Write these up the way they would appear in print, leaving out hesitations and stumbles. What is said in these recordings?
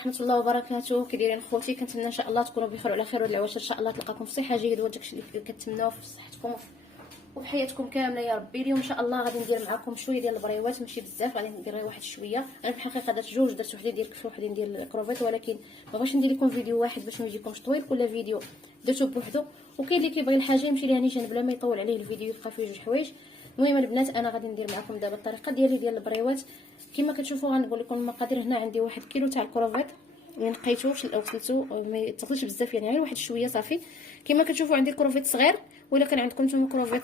ورحمه الله وبركاته. كي دايرين خوتي؟ كنتمنى ان شاء الله تكونوا بخير وعلى خير، والعواشر ان شاء الله تلقاكم في صحه جيده، وداكشي اللي كتمناوه في صحتكم وفي حياتكم كامله يا ربي. اليوم ان شاء الله غادي ندير معكم شويه ديال البريوات، ماشي بزاف، غادي ندير غير واحد شويه. انا في الحقيقه درت جوج، درت وحده ديال الكفته وحده ديال الكروفيت، ولكن ما بغيتش ندير لكم فيديو واحد باش ما يجيكمش طويل، كل فيديو درتو بوحدو. وكاين اللي كيبغي الحاجه يمشي ليها نيشان بلا ما يطول عليه الفيديو، يلقى فيه جوج حوايج. المهم البنات انا غادي ندير معكم دابا الطريقه ديالي ديال البريوات. كما كتشوفوا غنقول لكم المقادير. هنا عندي 1 كيلو تاع الكروفيت اللي نقيتو وغسلتو، ما يتغسلش بزاف يعني، غير واحد شويه صافي. كما كتشوفوا عندي الكروفيت صغير، ولا كان عندكم نتوما كروفيت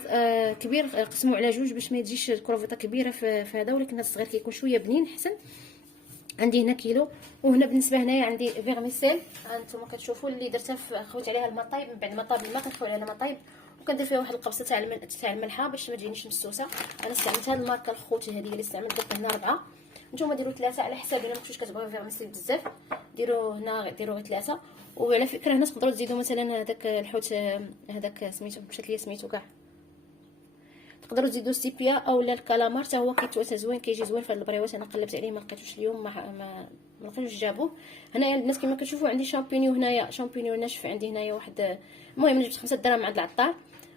كبير قسموا على جوج باش ما تجيش الكروفيته كبيره في هذا، ولكن هذا الصغير كيكون شويه بنين حسن. عندي هنا كيلو. وهنا بالنسبه هنايا عندي فيرميسيل، هانتوما كتشوفوا اللي درتها خوت عليها الماء طايب. من بعد ما طاب الماء كنخوي عليها الماء طايب، وكندير فيها واحد القبصه تاع الملحه باش ما تجينيش مسوسه. انا استعملت هاد الماركه الخوت هذه اللي استعملت، درت هنا 4. نتوما ديروا 3 على حساب، الا مكنتوش كتبغيو فيرميسيل بزاف ديروا هنا، ديروا غير 3. وعلى فكره هنا تقدروا تزيدوا مثلا هذاك الحوت هذاك سميتو، مشات ليا سميتو كاع، تقدروا تزيدوا السيبيا اولا الكالامار، حتى هو كيتواسى زوين، كيجي زوين في هاد البريوات. انا قلبت عليه ما لقيتوش اليوم، ما لقيتوش جابوه. هنايا البنات كما كتشوفوا عندي شامبينيو، هنايا شامبينيو ناشف، عندي هنايا واحد، المهم جبت 5 دراهم عند العطار.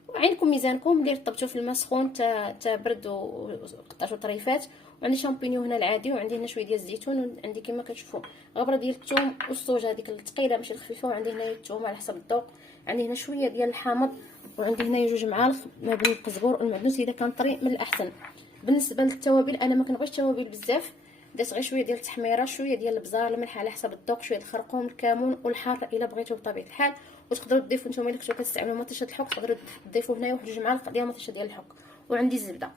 وعندكم ميزانكم اللي رطبتوه في الماء سخون تا برد وقطعتو طريفات. وعندي شامبينيو هنا العادي، وعندي هنا شويه ديال الزيتون، وعندي كما كتشوفوا غبره ديال الثوم والصوجه هذيك الثقيله ماشي الخفيفه. وعندي هنايا الثوم على حسب الذوق. عندي هنا شويه ديال الحامض، وعندي هنايا 2 معالق ما بين القزبور والمعدنوس اذا كان طري من الاحسن. بالنسبه للتوابل انا ما كنبغيش توابل بزاف، درت غير شويه ديال التحميره، شويه ديال البزار، الملح على حسب الذوق، شويه الخرقوم، الكمون والحار الا بغيتو بطبيعه الحال. وتقدروا تضيفوا نتوما الا كنتو كتستعملوا مطيشه الحك، تقدروا تضيفوا هنايا 1 معالق ديال مطيشه ديال الحك. وعندي الزبده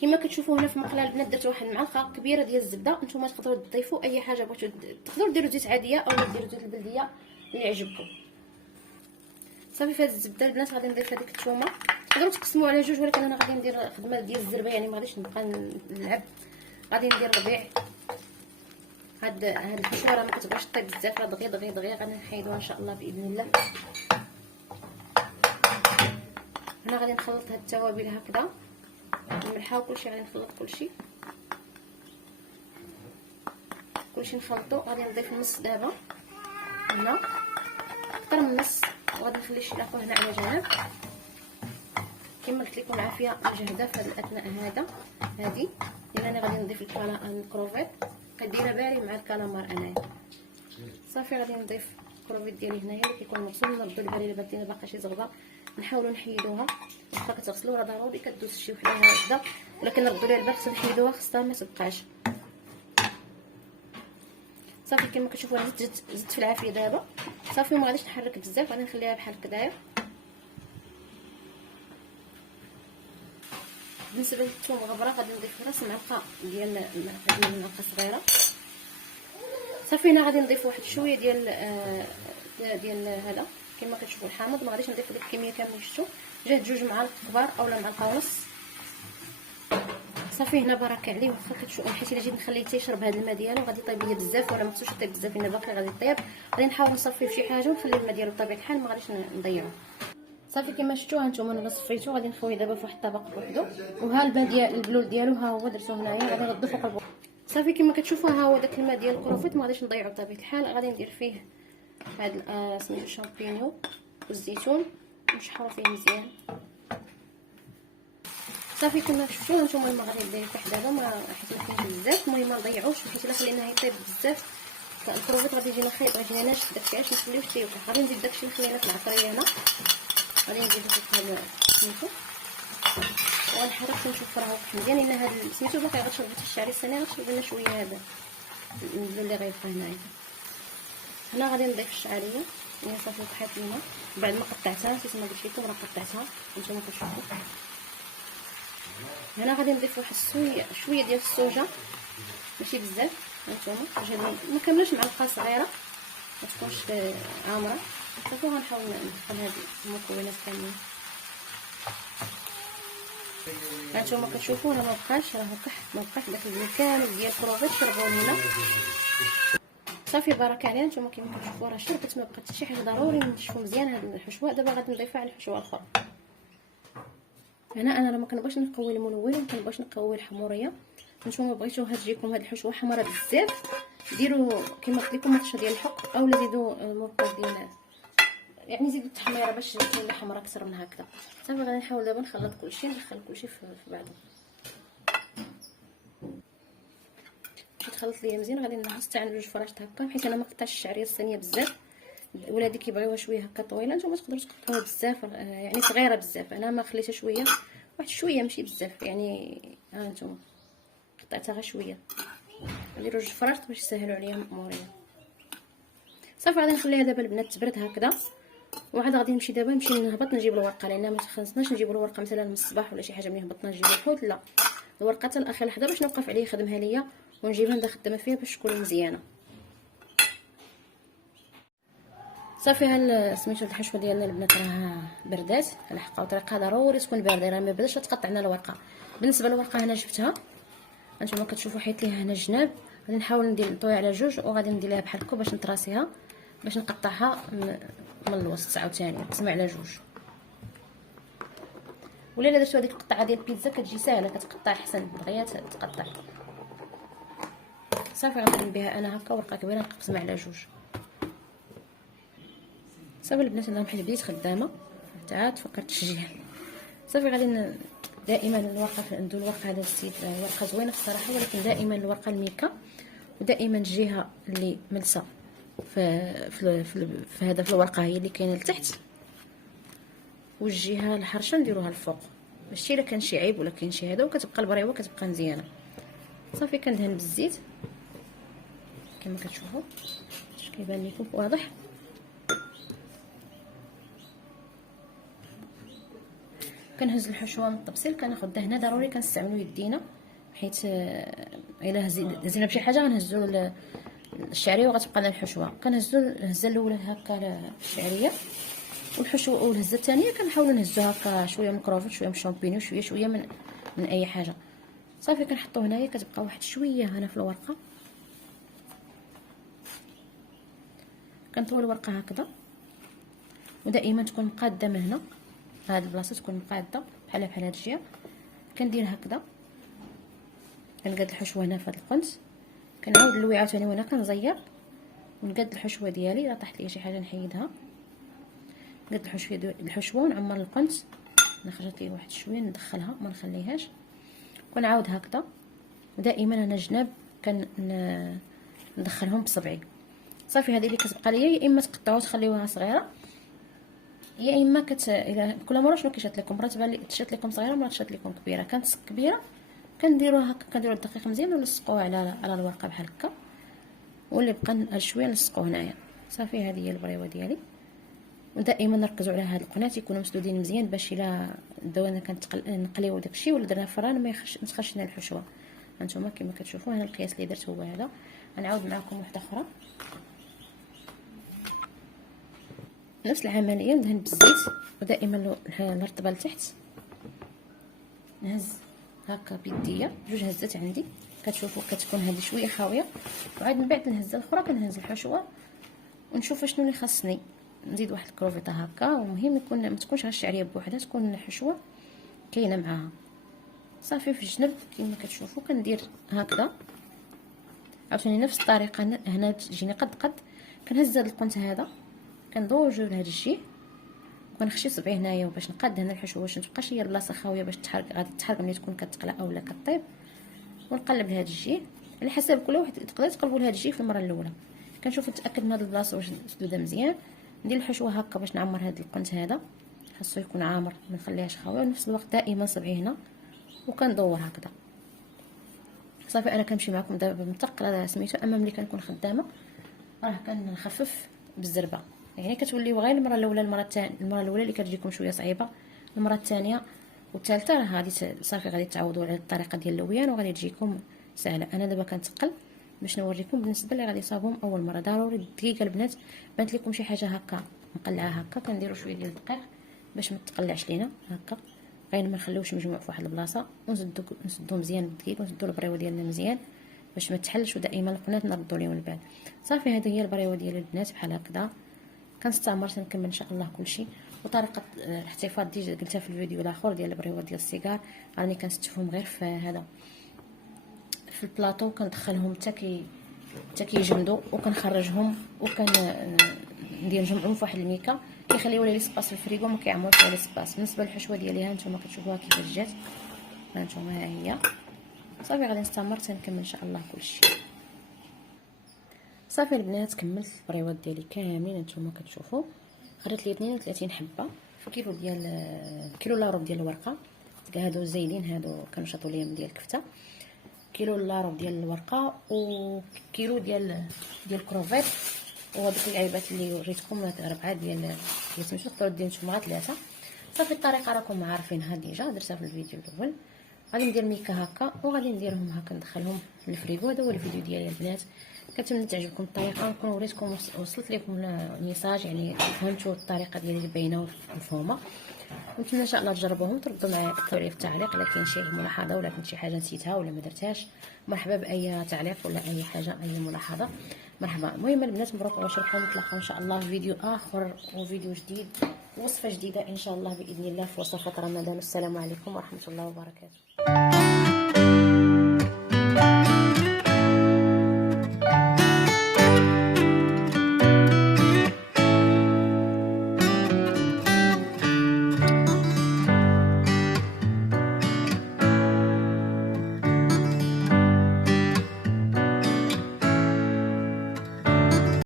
كما كتشوفوا هنا في المقله البنات، درت 1 معلقه كبيره ديال الزبده. نتوما تقدروا تضيفوا اي حاجه بغيتو، تقدروا ديروا زيت عاديه اولا ديروا زيت البلديه اللي يعجبكم. صافي في هذه الزبده البنات غادي نضيف هذيك الثومه، تقدروا تقسموا على جوج، ولكن انا غادي ندير خدمه ديال الزربه يعني، ما غاديش نبقى نلعب. غادي ندير ربيع. هاد الحشوه راه ما كتبغيش طيب بزاف، راه دغيا غادي نحيدوها ان شاء الله باذن الله. هنا غادي نخلط هاد التوابل هكذا، الملحه وكلشي، غادي نخلط كلشي نخلطو. غادي نضيف النص دابا هنا، اكثر من النص، وغادي نخلي الشلاقه هنا على جنب. كما قلت لكم العافيه مجهده في هذا الاثناء هذا. هذه اللي انا غادي نضيف الكروفيت، كديرها باري مع الكالامار انايا. صافي غادي نضيف الكروفيت ديالي هنايا اللي كيكون مغسول، نردو الباري الا بغيتينا باقا شي زغبه، نحاولوا نحيدوها. واخا كتغسلوا راه ضروري كدوز شي وحده هكذا، ولكن نردوا ليها البال، خصنا نحيدوها، خصها ما تبقاش. صافي كما كتشوفوا انا زدت في العافيه دابا. صافي ما غاديش نحرك بزاف، غادي نخليها بحال هكذايا. بالنسبه للثوم غبره غادي نضيف نص معلقه ديال معلقه صغيره. صافي هنا غادي نضيف واحد شويه ديال هذا كما كتشوفوا الحامض، ما غاديش نضيف ديك الكميه كامله، شفتوا جات 2 معالق كبار اولا معلقه ونص. صافي هنا بركه عليه، واخا كتشوفوا حيت الا جيت نخليه تيشرب هذا الماء ديالو غادي يطيب ليا بزاف، ولا ما خصوش يطيب بزاف، الا باقي غادي يطيب. غادي نحاول نصفيه في شي حاجه ونخلي الماء ديالو بطبيعه الحال، ما غاديش نضيعوه. صافي كما شفتوا هانتوما انا صفيتو، غادي نخويه دابا في واحد الطبق بوحدو. وها الماء ديال البلول ديالو ها هو درتو هنايا، غادي نغطو فوق البول. صافي كما كتشوفوا ها هو داك الماء ديال الكروفيت، ما غاديش نضيعو بطبيعه الحال. غادي ندير فيه هاد سميتو الشامبينيو والزيتون ونشحرو فيه مزيان. صافي كما شفتوا هانتوما الماء غادي يبدا يطيح دابا، ما حيت ما كاينش بزاف، المهم ما نضيعوش، حيت الا خليناه يطيب بزاف فالكروفيت غادي يجينا خايب، غادي يجينا ناشف، داكشي علاش نخليوه تيوقع. غادي نزيد داكشي اللي خلينا في العطريه هنا، غادي نزيدو فوق هذا سميتو، ونحرك ونشوف راه وقف مزيان. لان هذا سميتو باقي غتشرب حتى الشعريه الثانيه، غتشرب لنا شويه هذا البلول اللي غيبقى هنايا. هنا غادي نضيف الشعريه اللي صافي وقحات لينا بعد ما قطعتها، حيت ما قلت لكم راه قطعتها نتوما كتشوفوا. هنا غادي نضيف واحد شويه ديال الصوجه، ماشي بزاف هانتوما، ما كاملاش معلقه صغيره، ما تكونش عامره. صافي غنحاول ندخل هذه المكونات كاملين. هانتوما كتشوفوا راه ما بقاش داك البلو كامل ديال الكروفيت شربوا لينا. صافي بركه عليها. نتوما كما كتشوفوا راه شربت، ما بقات حتى شي حاجه، ضروري نشفوا مزيان هاد الحشوه. دابا غادي نضيفها على الحشوه الاخرى. هنا انا راه ما كنبغيش نقوي المنور، ما كنبغيش نقوي الحموريه. نتوما بغيتوها تجيكم هاد الحشوه حمراء بزاف، ديروا كما قلت لكم مطشه ديال الحق، اولا زيدوا مرقه ديال يعني زيدوا التحميره باش تولي حمرا اكثر من هكذا. صافي غادي نحاول دابا نخلط كلشي، ندخل كلشي في بعضه. تخلط ليا مزيان. غادي نهز حتى عند جوج فراشط هكا، حيت انا ما قطعتش الشعريه الصينيه بزاف. ولادي كيبغيوها شويه هكا طويله، نتوما تقدروا تقطعوها بزاف يعني صغيره بزاف. انا ما خليتها شويه، واحد شويه ماشي بزاف يعني. ها نتوما قطعتها غير شويه. نديروا جوج فراشط باش يسهلوا عليا الاموريه. صافي غادي نخليها دابا البنات تبرد هكذا، وعاد غادي نمشي دابا نهبط نجيب الورقه، لان ما خصناش نجيب الورقه مثلا من الصباح ولا شي حاجه ملي هبطنا نجيب الحوت. لا، الورقه حتى الاخير لحظه باش نوقف عليه يخدمها ليا ونجيبها نبدا خدامه فيها باش تكون مزيانه. صافي ها سميتو الحشوه ديالنا البنات راه بردات على حقها وطريقه ضروري تكون بارده، راه ما برداش تقطعنا الورقه. بالنسبه للورقه هنا جبتها هانتوما كتشوفوا حيت ليها هنا الجناب، غادي نحاول ندير نطوي على جوج وغادي ندير لها بحال هكا باش نتراسيها باش نقطعها من الوسط عاوتاني نقسمها على جوج. ولا الا درتو هذيك القطعه ديال البيتزا كتجي ساهله كتقطع احسن دغيا تقطع. صافي غندير بها انا هكا ورقه كبيره نقسمها على جوج. صافي البنات انا بحال بديت خدامه حتى عاد فكرت تشجيع. صافي غادي دائما الورقه ندو الورقه هذا السيد ورقه زوينه الصراحه، ولكن دائما الورقه الميكا ودائما الجهه اللي ملسه في هذا في الورقه هي اللي كاينه لتحت، والجهه الحرشه نديروها الفوق ماشي الا كان شي عيب ولا كاين شي هذا، وكتبقى البريوه كتبقى مزيانه. صافي كندهن بالزيت كما كتشوفوا كيبان لكم واضح. كنهز الحشوه من الطبسيل كناخذ هنا ضروري كنستعملوا يدينا، حيت الا هزينا بشي حاجه غنهزوا الشعريه وغتبقى لنا الحشوه. كنهزوا الهزه الاولى هكا الشعريه، والحشوه والهزه الثانيه كنحاولوا نهزوا هكا شويه من الكروفيت شويه من الشامبينيو شويه من اي حاجه. صافي كنحطو هنايا كتبقى واحد شويه هنا في الورقه. كنطوي الورقه هكذا ودائما تكون مقاده من هنا، هاد البلاصه تكون مقاده بحال هاد الجهه. كندير هكذا كنقاد الحشوه هنا في هاد القنت، كنعاود نلوي عاوتاني وانا كنزير ونقاد الحشوه ديالي. الا طاحت ليا شي حاجه نحيدها، نقاد الحشوه ونعمر القنت. نخرجت لي واحد شويه ندخلها ما نخليهاش، ونعاود هكذا. ودائما انا جناب ندخلهم بصبعي. صافي هذه اللي كتبقى ليا، يا اما تقطعوها تخليوها صغيره، يا اما الى كل مره شنو كيشات لكم، مرات تبان تشات لكم صغيره مرات تشات لكم كبيره. كانت كبيره كنديروها هكا كنديروا الدقيق مزيان ونلصقوها على الورقه بحال هكا، واللي بقى شويه نلصقوه هنايا. صافي هذه هي البريوه ديالي. ودائما نركزوا على هاد القنات يكونوا مسدودين مزيان باش الا داونا نقليو داكشي ولا درنا فران ما تخرجش لنا الحشوه. هانتوما كما كتشوفوا هنا القياس اللي درت هو هذا. غنعاود معكم واحده اخرى نفس العمليه. ندهن بالزيت ودائما الرطبه لتحت نهز هكا بيديا جوج هزات عندي كتشوفوا كتكون هذه شويه خاويه، وعاد من بعد الهزه الاخرى كنهز الحشوه ونشوف شنو اللي خاصني نزيد واحد الكروفيطه هكا. ومهم يكون ما تكونش غير الشعريه بوحدها، تكون الحشوه كاينه معاها. صافي في الجنب كما كتشوفوا كندير هكذا عاوتاني نفس الطريقه. هنا تجيني قد كنهز هذا القنت هذا كندوجو لهاد الجهه وكنخشي صبعي هنايا باش نقاد هنا الحشوه باش متبقاش هي البلاصه خاويه باش تحرك غادي تحرك ملي تكون كتقلى اولا كطيب. ونقلب لهاد الجهه على حسب كل واحد تقدر تقلبوا لهاد الجهه في المره الاولى. كنشوف نتاكد من هاد البلاصه واش مسدوده مزيان. ندير الحشوه هكا باش نعمر هاد القنت هذا خاصو يكون عامر ما نخليهاش خاويه، ونفس الوقت دائما صبعي هنا وكندور هكذا. صافي انا كنمشي معكم دابا بمثقله سميتو، اما ملي كنكون خدامه راه كنخفف بالزربه، يعني كتوليو غير المره الاولى المره الثانيه المره الاولى اللي كتجيكم شويه صعيبه، المره الثانيه والثالثه راه غادي صافي غادي تعوضوا على الطريقه ديال اللويان وغادي تجيكم سهله. انا دابا كنتقل باش نوريكم بالنسبه اللي غادي يصاوبهم اول مره. ضروري دقيقه البنات بانت لكم شي حاجه هكا مقلعه هكا كنديروا شويه ديال الدقيق باش ما تقلعش لينا هكا، غير ما نخليوش مجموع في واحد البلاصه. ونسدو مزيان بالدقيق ونسدو البريوه ديالنا مزيان باش ما تحلش، ودائما القنات نردوا ليهم البال. صافي هذه هي البريوه ديال البنات بحال هكذا. كنستعمر تنكمل ان شاء الله كلشي. وطريقه الاحتفاظ دي قلتها في الفيديو الاخر ديال البريوه ديال السيجار، راني كنستفهم غير في هذا في البلاطو كندخلهم حتى حتى كيجمدوا، وكنخرجهم ندير نجمعهم في واحد الميكا كيخليو لي سباس في الفريغو، ما كيعمرش لي سباس. بالنسبه للحشوه ديالي ها نتوما كتشوفوها كيفاش جات، ها نتوما ها هي صافي. غادي نستمر تنكمل ان شاء الله كلشي. صافي البنات كملت البريوات ديالي كاملين نتوما كتشوفوا. خدات لي 32 حبه في كيلو ديال كيلو الا ربع ديال الورقه. هادو زايدين، هادو كانوا شاطوا ليا من ديال الكفته. كيلو الا ربع ديال الورقه وكيلو ديال الكروفيت، وهذوك العيبات اللي وريتكم 4 ديال التمشط تقدروا ديروا نتوما غير 3. صافي الطريقه راكم عارفينها ديجا، درتها في الفيديو الاول. غادي ندير ميكا هكا وغادي نديرهم هكا ندخلهم في الفريغو. هذا هو الفيديو ديالي البنات، كنتمنى تعجبكم الطريقه ونكون وريتكم وصلت لكم الميساج، يعني فهمتوا الطريقه ديالي باينه ومفهومه. نتمنى ان شاء الله تجربوهم وتردوا معايا تكتبوا لي في التعليق الا كاين شي ملاحظه ولا كاين شي حاجه نسيتها ولا ما درتهاش. مرحبا باي تعليق ولا اي حاجه اي ملاحظه، مرحبا. المهم البنات مبروك على شركم، نتلاقاو ان شاء الله في فيديو اخر وفيديو جديد ووصفه جديده ان شاء الله باذن الله في وصفات رمضان. السلام عليكم ورحمه الله وبركاته.